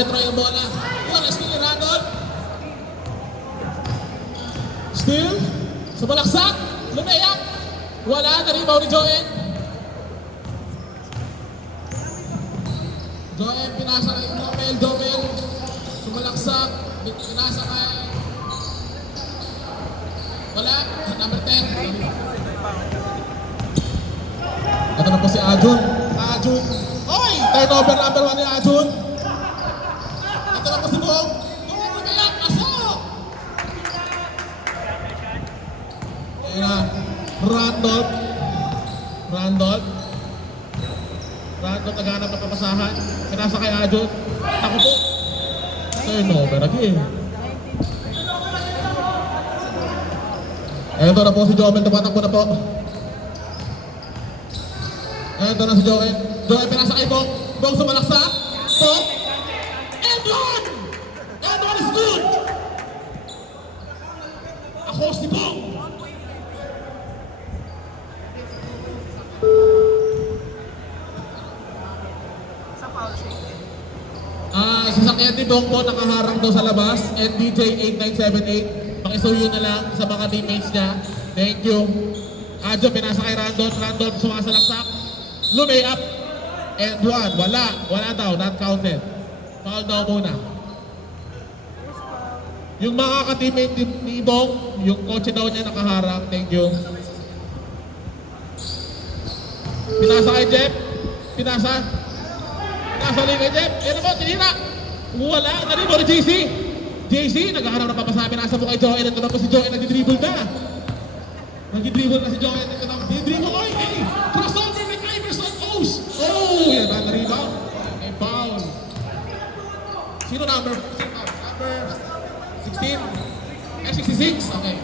Detroit ang bola. Wala, steal ni Randall. Steal. Sumalaksak. Lumayak. Wala, na-rebound ni Joel. Joel, pinasa kay Jomel. Jomel. Sumalaksak. Pinasa kay... Wala. Number 10. Ito na po si Ajun. Ajun. Oy! Turnover number 1 ni Ajun. Ito na po si Bong. Bong, lumayak. Pasok! Ayan na. Randolph. Randolph naghanap ng papasahan. Pinasa kay Ajun. Ako po. Turnover again. Ito na po si Jomel. Tumatakbo na po. Ito na si Joel. Joel pinasa kay Bong. Bong sumalaksak. Bong. And one! And one is good! Ako si Bong. Sasakyan ni Bong po nakaharang daw sa labas. NDJ 8978. Pakisuyo na lang sa mga teammates niya. Thank you. Adjo pinasa kay Randolph. Randolph sumasalaksak. Lumay up. And one. Wala. Wala daw. Not counted. Foul daw muna. Yung mga ka-teammate ni Bong, yung kotse daw niya nakaharang. Thank you. Pinasa kay Jeff. Pinasa ulit kay Jeff. Yan na po. Tinira. Wala. Naribo ni JC. JC. Naghaharap na papasabi. Nasa po kay Joel. Ito na po si Joel. Nagdidribble na. Nagdidribble na si Joel. Ito na. Nagdidribble. Oy! Hey! Crossover with Iverson O's. Oh! Yan na. Naribo. Okay. Foul. Sino number? Number 16? 66? Okay.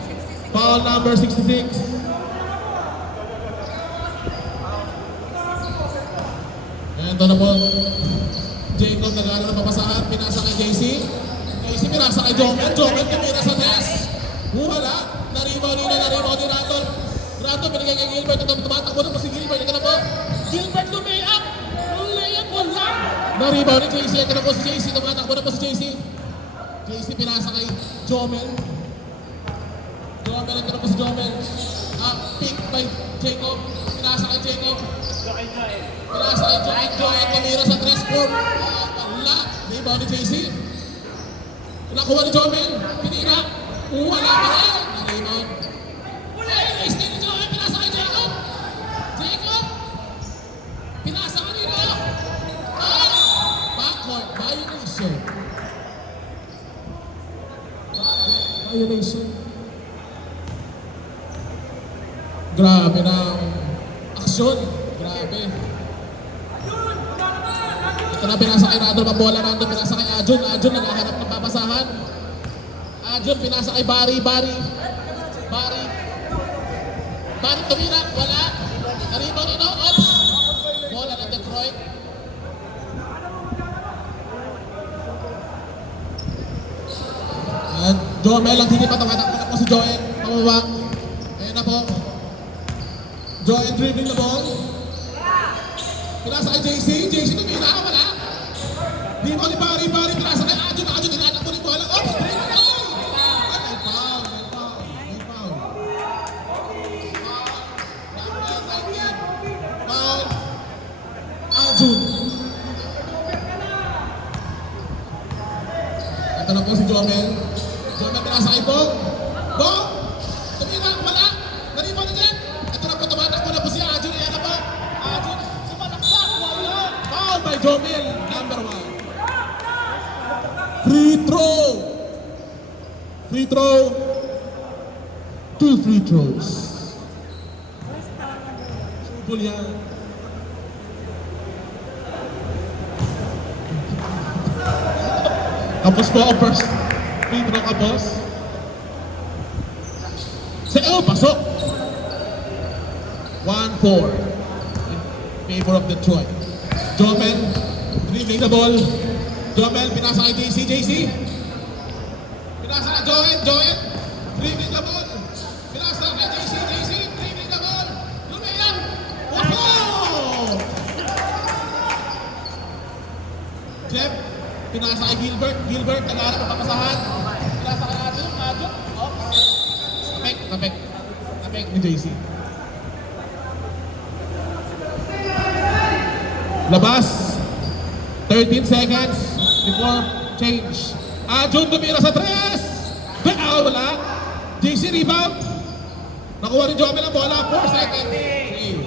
Foul number 66. Ito na po. Jacob nag-aaral ng papasahan. Pinasa kay JC. JC pinasa kay Jomel. Jomel tumira sa test. Wala. Naribaw ni Randall. Randall binigay kay Gilbert. Tumatakbo na po si Gilbert. Ito na po. Gilbert lumay-up. Lumay-up. Wala. Naribaw ni JC. Ito na po si JC. Tumatakbo na po si JC. JC pinasa kay Jomel. Ito na po si Jomel. Pick by Jacob. Pinasa kay Jacob. Pinasa kay Joel. Joel tumira sa tres form. Wala. Naribaw ni JC. Nakuha ni Jomel. Pinira. Wala pa rin. Naribaw. Ay, steal ni Joel. Pinasa kay Jacob. Jacob. Pinasa ka nito. Backward. Violation. Violation. Grabe na aksyon. Grabe. Ito na pinasa kay Randall. Mabola Randall. Pinasa kay Ajun. Ajun naghahanap ng papasahan. Ajun pinasa kay Barry. Barry tumira. Wala. Naribaw nito. Oops. Bola ng Detroit. At Jomel ang hindi pa tumatakbo na po si Joel. Pababa. Ayan na po. Joel dribbling the ball. Pinasa kay JC. JC tumira. Wala. Dito ni Barry. Pinasa kay Ajun. Ajun tinatakbo ni bola. Oops. May foul. Foul. Ajun. Ito na po si Jomel. Jomel pinasa kay Bong. Bong! Tumira! Wala! Naribaw na din! Ito na po, tumatakbo na po si Ajun. Ayan na po. Ajun, sumalaksak! Wala! Foul by Jomel. Number 1. Free throw! Free throw. 2 free throws. Subol yan. Kapos po ang first free throw, kapos. Pasok. 1-4 in favor of Detroit. Jomel dribbling the ball. Jomel pinasa kay JC. JC pinasa kay Joel. Joel dribbling the ball. Pinasa kay JC. JC dribbling the ball. Lumayan. Wow! Jeff pinasa kay Gilbert. Gilbert, nag-aarap ang papasahan. Pinasa kay Adjun. Adjun. Oh. Tapek ni JC. Labas. 13 seconds before change. Adjun tumira sa 3. Wala. JC rebound. Nakuha rin Jomel ang bola. 4 seconds. 3, 2,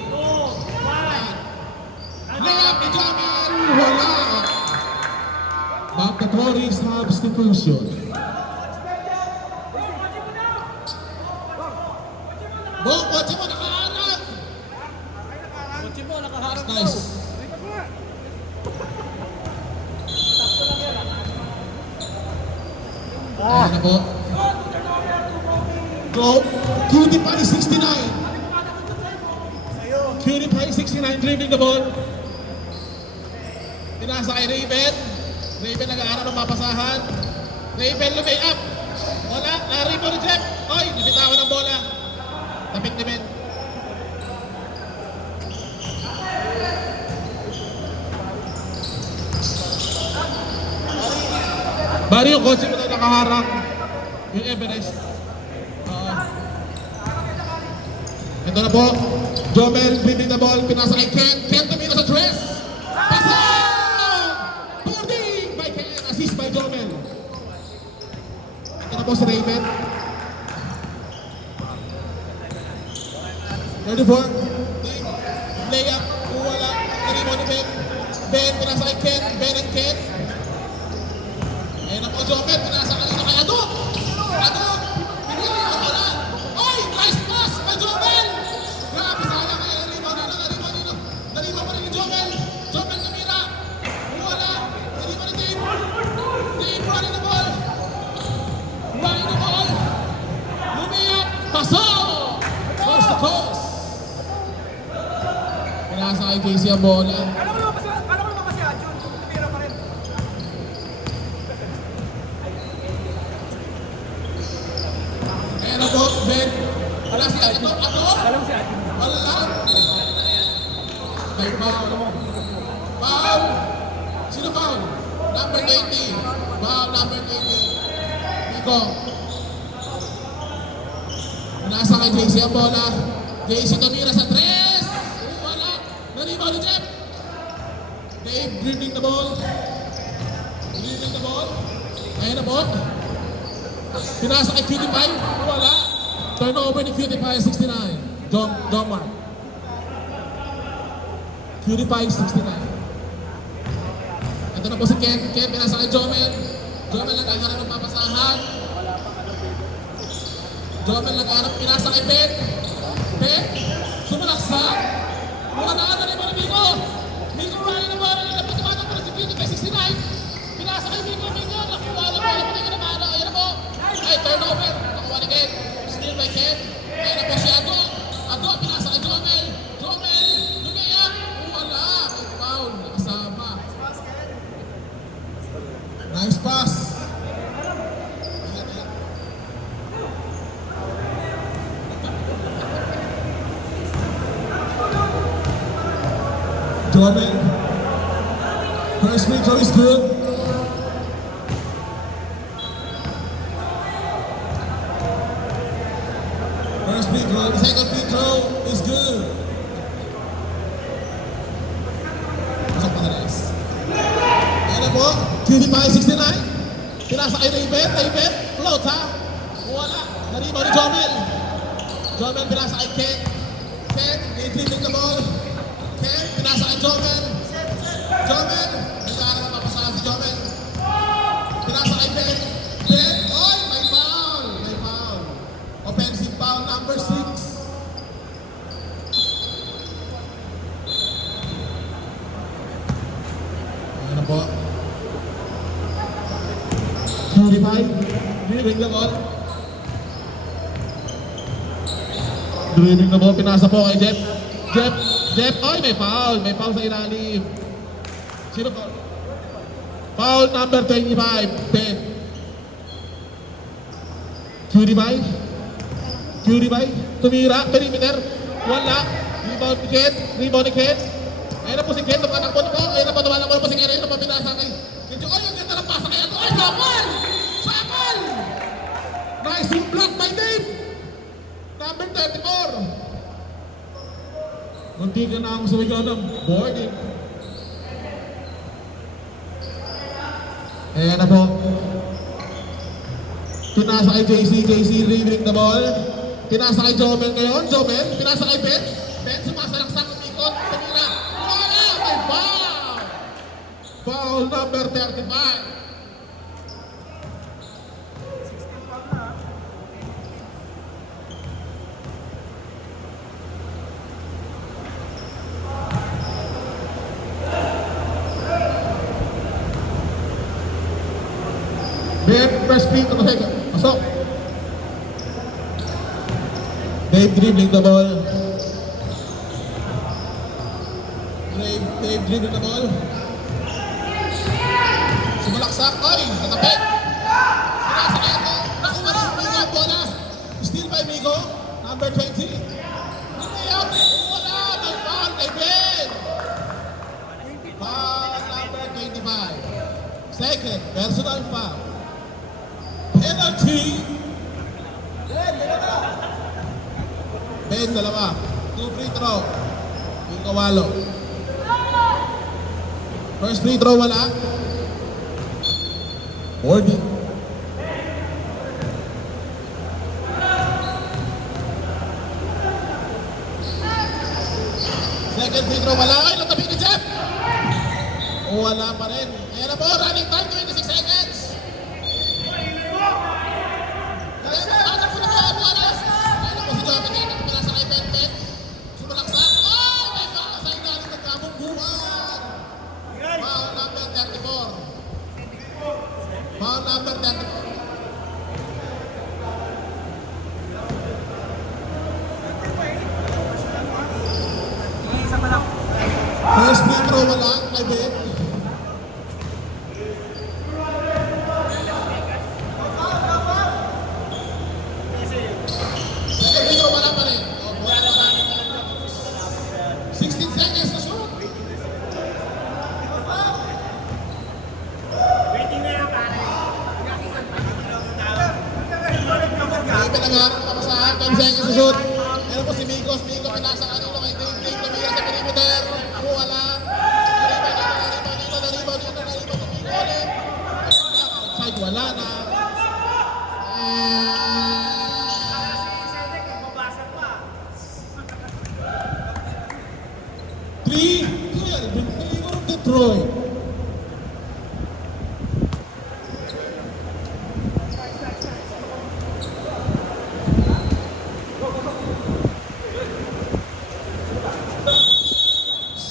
1. Layup ni Jomel. Wala. Mandatory substitution. Kotse mo nakaharap. Kotse mo nakaharap. Nice. Ayan na po. Go. Cutie Pie 69. Cutie Pie 69 dribbling the ball. Pinasa kay Raven. Raven nag-aaral ng mapasahan. Raven lumay up. Wala. Lari mo ni Jeff. Oy, nibitawan ng bola. Tapik ni Ben. Bari yung kotse mo na nakaharang. Yung Everest. Ito na po. Jomel bringing the ball. Pinasa kay Ken. Ken tumira sa dress. Pasa! Boarding by Ken. Assist by Jomel. Ito na po si Raven. 34. Layup. Wala. Narimo ni Ben. Ben pinasa kay Ken. Ben and Ken. Ayan na po Jomel. Pinasa kanina kay Ado. Ado. Pinili. Wala. Oy! Nice pass by Jomel. Grabe sayang. Narimo pa rin ni Jomel. Jomel namira. Wala. Narimo ni Dave. Dave running the ball. Running the ball. Lumiyak. Paso. Coast to coast. Pinasa kay JC ang bola. Kala ko naman kasi Adjun. Tumira pa rin. Ayan na po. Ben. Wala si Ato. Ato. Kala mo si Adjun. Wala. May foul. Foul. Sino foul? Number 80. Foul number 80. Nico. Nasa kay JC ang bola. JC tumira sa 3. Wala. Naribaw ni Jeff. Dave dribbling the ball. Dribbling the ball. Ayan na po. Pinasa kay Cutie Pie. Wala. Turnover ni Cutie Pie 69. John Mark. Cutie Pie 69. Ito na po si Ken. Ken pinasa kay Jomel. Jomel nag-aharap ng papasahan. Jomel nag-aharap pinasa kay Ben. Ben. Sumalaksa. Wala na rin mo ni Miko. Miko Ryan na wala na napatumanan po si Cutie Pie 69. Pinasa kay Miko. Nakuha na po. Nakuha na mano. Ayan na po. Ay, turnover. Nakuha ni Ken. Steal by Ken. Ayan na po si Ado. Ado pinasa kay Jomel. Jomel. Lumaya. Wala. May foul. Nakasama. Nice pass. Jomel. First free throw is good. First free throw. Second free throw is good. Pasok pa na rin. Ayan na po. Cutie Pie 69. Pinasa kay Raven. Raven. Float ha. Wala. Naribaw ni Jomel. Jomel pinasa kay Ken. Ken. Dribbling the ball. Ken. Pinasa kay Jomel. Jomel. Nagkaharap ang papasahan si Jomel. Pinasa kay Ben. Ben. Oy! May foul. May foul. Offensive foul number 6. Ayan na po. Cutie Pie. Dribbling the ball. Dribbling the ball. Pinasa po kay Jeff. Jeff. Oy! May foul. May foul sa ilalim. Sino foul? Foul number 25. Ben. Cutie Pie. Cutie Pie. Tumira. Perimeter. Wala. Rebound ni Ken. Rebound ni Ken. Ayan na po si Ken. Tumatakbo na po. Ayan na po. Tumatakbo na po si Ken. Ayan na po. Pinasa kay. Ay, ang ganda ng pass Nice yung block by Dave. Number 34. Munti ka na ang sumigaw ng boarding. Ayan na po. Pinasa kay JC dribbling the ball. Pinasa kay Jomel ngayon. Jomel, pinasa kay Ben. Ben, sumasalaksak ng ikot. Tumira. Wala! May foul! Foul number 35. Ben, first pick. Pasok. Dave dribbling the ball. Dave dribbling the ball. Sumalaksak. Oy! Natapit! Pinasa kaya ito. Nakuha rin Migo ang bola. Steal by Migo. Number 20. Lumayap! Wala! May foul kay Ben! Foul number 25. Second, personal foul. Penalty! Ben, dalawa. 2 free throw. Yung kawalo. First free throw, wala. 40. Second free throw, wala. Ay, natabi ni Jeff! Wala pa rin. Ayan na po, running time, 26 seconds. Foul number 34. First free throw wala, kay Ben. Second free throw wala pa rin. 16 seconds to shoot. Pinangarap pa sa 10 seconds to shoot. Meron po si Migos. Migos pinasa kanino kay Dave. Dave tumira sa perimeter. Wala. Naribaw dito. Ulit. Outside wala na. Three. 12 in favor of Detroit.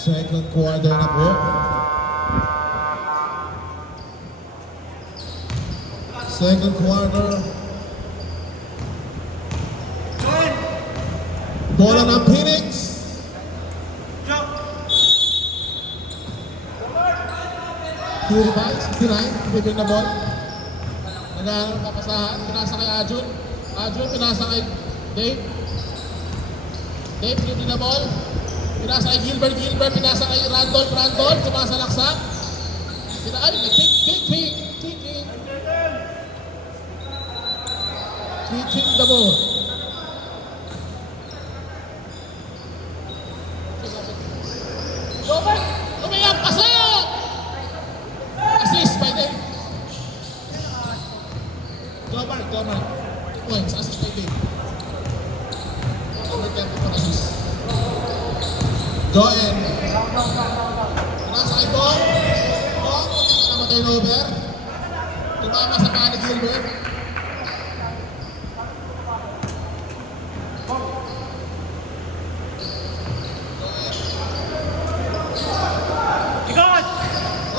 Second quarter na po. Second quarter. Bola ng Phoenix. Purify, 69. Bibig na ball. Nag-aaral ng papasahan. Pinasa kay Ajun. Ajun, pinasa kay Dave. Dave, bibig na ball. Pinasa kay Gilbert, pinasa kay Randolph, sumasalaksak. Ay, kicking the ball. Lumayang pasok! Assist by Dave. Gomar. Points, assist by Dave. Over 10 for assist. Joel. Nasa kay Bong. Bong, huwag ka naman turnover. Tumama sa paa ni Gilbert.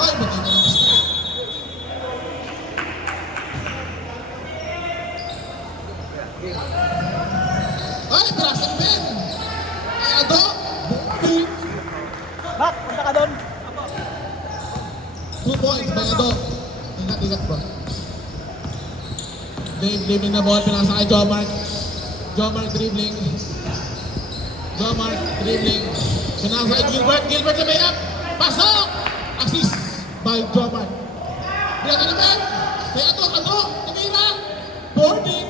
Ay, buti na lang. Ay, pirasan Ben. Ay, Ado. Bak, punta ka doon. 2 points, Bangado. Ingat bro. Dave dribbling na ball, pinasa kay Jomar. Jomar dribbling. Pinasa kay Gilbert na may up. Pasok! Assist by Jomar. Pinasa na Ben. May Ado, tumira. Boarding.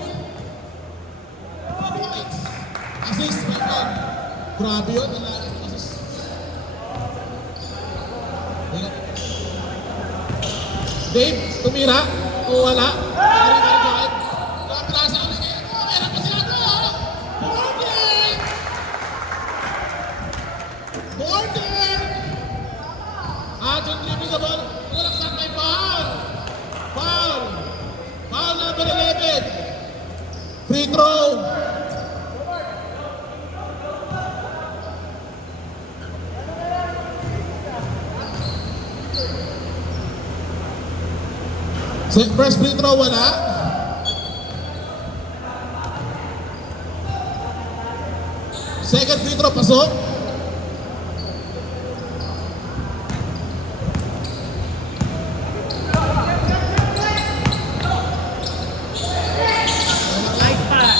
assist, my friend. Grabe yun, lalaki ng assist. Dave, tumira. O wala. Balik. Kapilasa ulit kayo. Meron pa sila doon. Border! Adjun dribbling the ball. Walang saan may foul. Foul. Foul number 11. Free throw. First free throw wala. Second free throw pasok. Nice pass.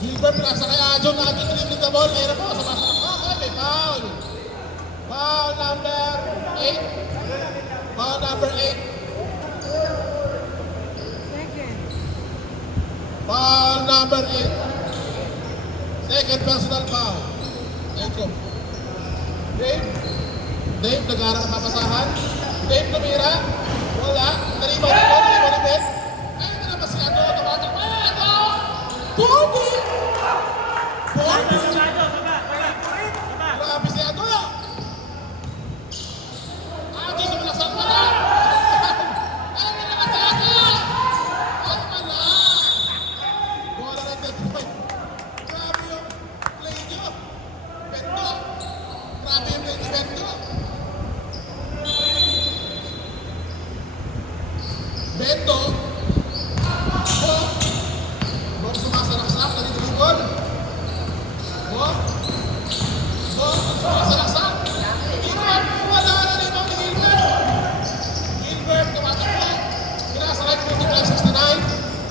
Gilbert nasa kay Adjun na ating nilibig na ball. Mayroon po sa basa. May foul. Foul number 8. Foul number 8. Foul number 8. Second personal foul. Eko. Dave, nag-aarang mapasahan. Dave, tumira. Wala. Nalibaw ni Ben. Ay, ito naman si Ano. Tumatak pa. Ano? Bobby! Bobby! Grabe si Ano. Ado, sumalasan pa na. Ay, naman si Ano. Ay, wala. Bola ng Detroit. Grabe yung play nyo. Bento. Grabe yung play ni Bento. Bento. Oh. Bong sumasalaksak. Nalidribon. Oh. Oh. Sumasalaksak. Gilbert. Wala na rin ang Gilbert. Gilbert. Tumatakbo. Pinasakay ko by 69.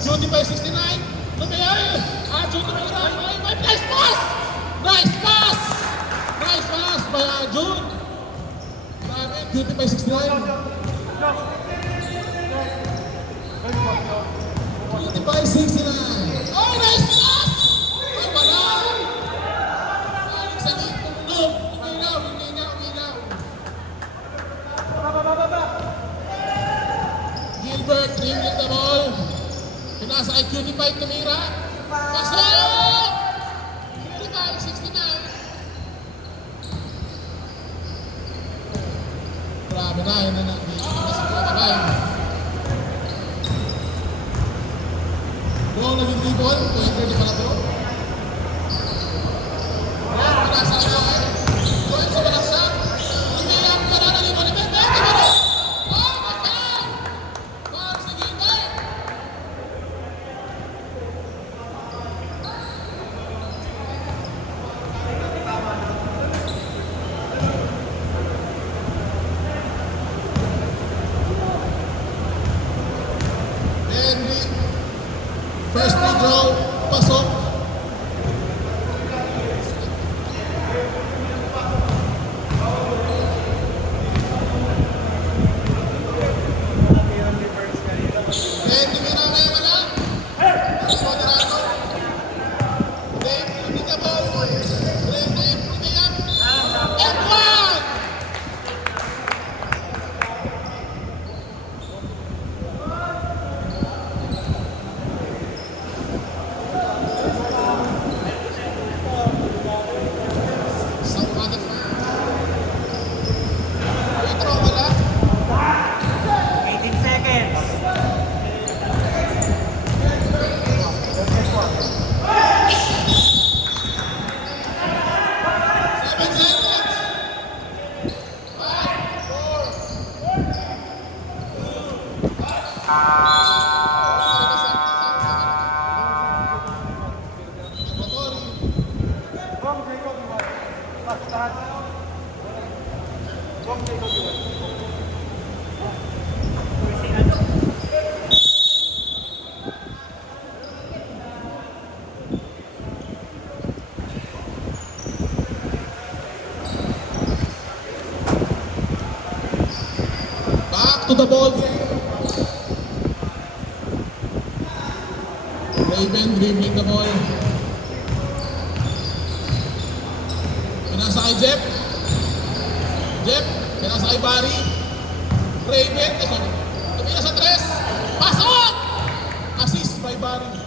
Judy by 69. Lumayay. Adjun tumira. Ay, nice pass. Nice pass. Nice pass by Adjun. Grabe. Judy by 69. Judy by 69. Oh, nice pass. Ay, wala. Ay, sa tulog. Uminaw. Gilbert dribbling the ball. Pinasa kay Cutie Pie tumira. Pasok! Cutie Pie, 69. Grabe na, yun na si Cutie Pie. Buong naging ribon, 20 pala to. Yan, pinasa kay Joel. Joel sa balaksak. Umiyak ka na, nalibon ni Ben. Oh my God! Para si Gilbert. Henry. First free throw, pasok. Henry, may wala. Moderato. Dave, hindi ka ball. Dave, hindi yan. And one! Somebody. Free throw, wala. 18 seconds. Seven seconds. 5, 4. to the ball game. Raven dribbling the ball. Pinasa kay Jeff. Jeff, pinasa kay Barry. Raven, tumira sa tres. Pasok! Assist by Barry.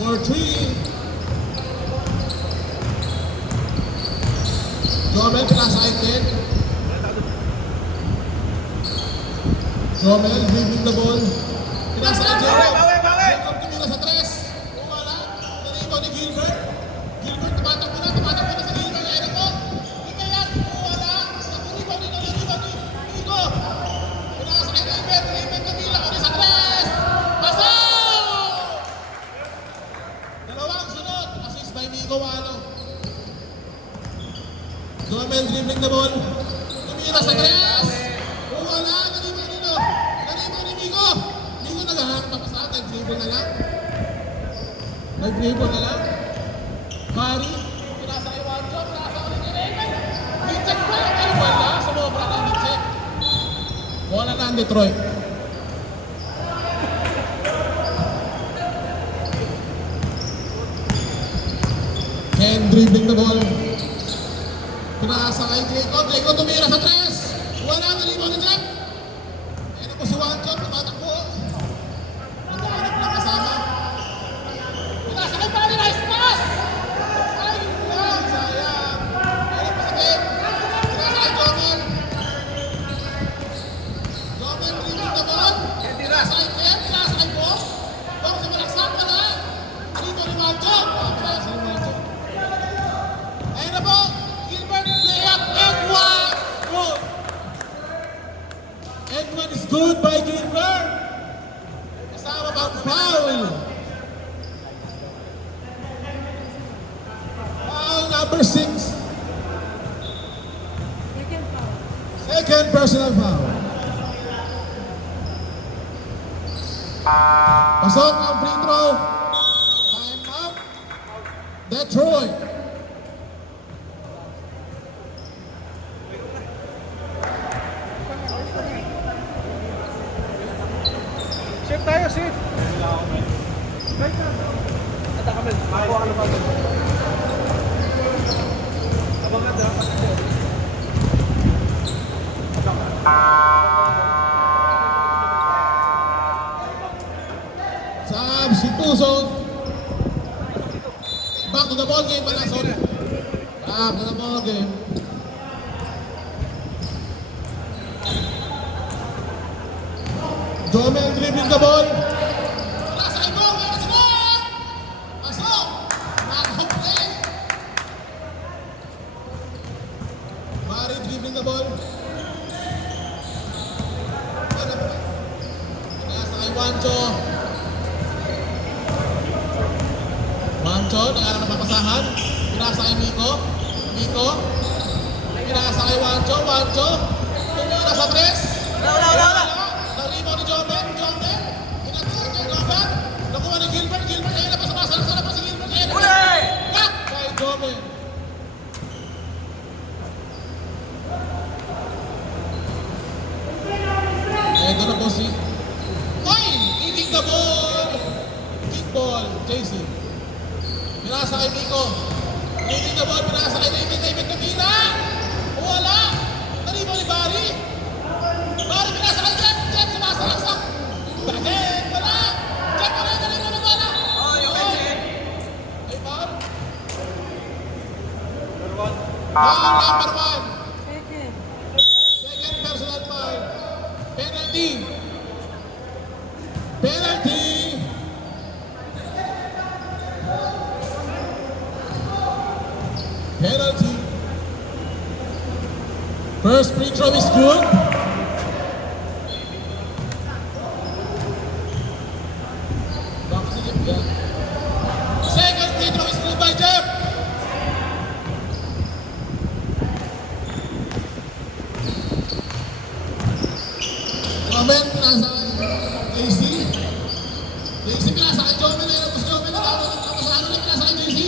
For 3. Jomel, pinasa kay Ken. Jomel dribbling the ball. Pinasa kay Jacob. Jacob tumira sa tres. Wala. Narito ni Gilbert. Gilbert tumatakbo na sa Gilbert. Ayan ako. Imayan. Wala. Nakurito ni Nico. Pinasa kay Raven. Raven tumira ko sa tres. Pasok! Dalawang sunod. Assist by Nico Walo. Jomel dribbling the ball. Tumira sa tres. Wala. Narito ni Nico. Nico naghahanap pa sa atin. Dribble na lang. Nag-dribble na lang. Barry. Pinasa kay Wancho. Pinasa ulit ni Raven. Hit-check pa. Ay wala. Sumobra ng hit-check. Wala na ang Detroit. Ken dribbling the ball. Pinasa kay Jacob. Jacob tumira sa tres. Wala na rin ni Jeff. Ayan po si Wancho. Tumatakbo. Naghahanap lang kasama. Pinasa kay Barry. Nice pass! Ay, lang. Sayang. Ayan po si Ken. Pinasa kay Jomel. Jomel dribbling the ball. Pinasa kay Ken. Pinasa kay Bob. Bob sa malaksak. Wala. Dito ni Wancho. Pinasa ni Wancho. Ayan na po. Gilbert, play up, and one. Good. And one is good by Gilbert. Kasama pang foul. Foul number 6. Second personal foul. Pasok ang free throw. Time up. Detroit. Save tayo, save. Right na. Ata kami. Makuha ka na ba? Abang na dapat ito. Substitution. Back to the ball game pala, sorry. Back to the ball game. Jomel dribbling the ball. Wala sa ibong, wala sa ibong! Pasok! Nakahukli! Barry dribbling the ball. Pinasa kay Wancho. Wancho, nagharap ng papasahan. Pinasa kay Miko. Miko. Pinasa kay Wancho. Wancho. Tumira sa tres. Wala. Narimo ni Jomel. Pinagkakit kay Jomel. Nakuha ni Gilbert. Ayun na pa sa masarap pa si Gilbert. Ayun na pa. Cut kay Jomel. Ito na po si eating the ball. Kickball. JC. Pinasa kay Miko. Eating the ball. Pinasa kay David Camila. Wala. Narimo ni Barry. Barry pinasa kay Jeff sumasaksak. Bakit? Wala. Jeff wala. Narimo na bola. Ay, foul. Foul number 1. Second personal foul. Penalty. First free throw is good. Second free throw is good by Jeff. Jomel pinasa kay JC. JC pinasa kay Jomel. Ayun po si Jomel. Tapos ano na pinasa kay JC.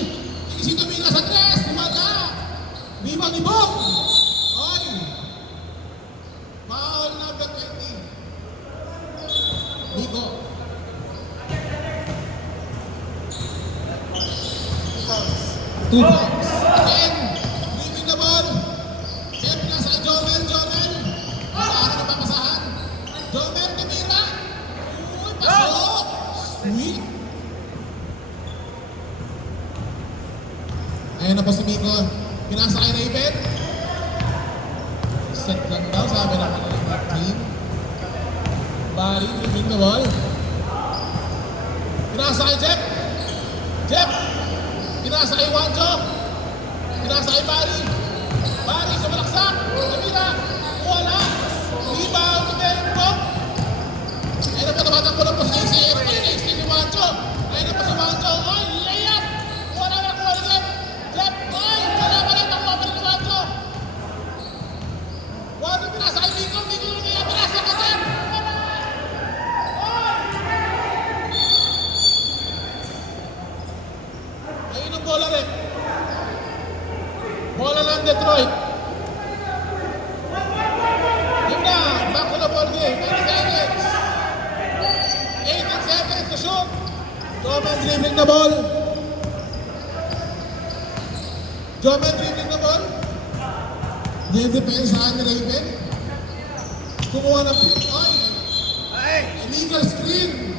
JC tumira sa tres. Wala. Di ba ni Bong? Oy. 2 points. Again, leaving the ball. Jeff nasa Jomel. Paano na papasahan? Jomel tumira. Uy, pasok. Sweet. Ayun na po si Miko. Pinasa kay Raven. Set lang daw, sabi ng kanilang team. Bali, leaving the ball. Pinasa kay Jeff. Pinasa kay Wanjo. Pinasa kay Bali sumalaksak. Tumira. Wala. Rebound. Tempo. Ayun na po, tumatakbo na po si JC. Ayun na po si JC ni Wanjo. Ayun na po si Wanjo. Ay, layup. Wala na po ni Jeff. Ay, wala pa rin. Nakuha pa rin ni Wanjo. Wanjo pinasa kay Miko. Miko yung pinasa kay Jeff. Ayun ang bola rin. Bola ng Detroit. Yun na, back to the ball game. 20 seconds. 18 seconds to shoot. Joman dribbling the ball. Dinedepensahan ni Raven. Kumuha ng pick. Ay! Illegal screen.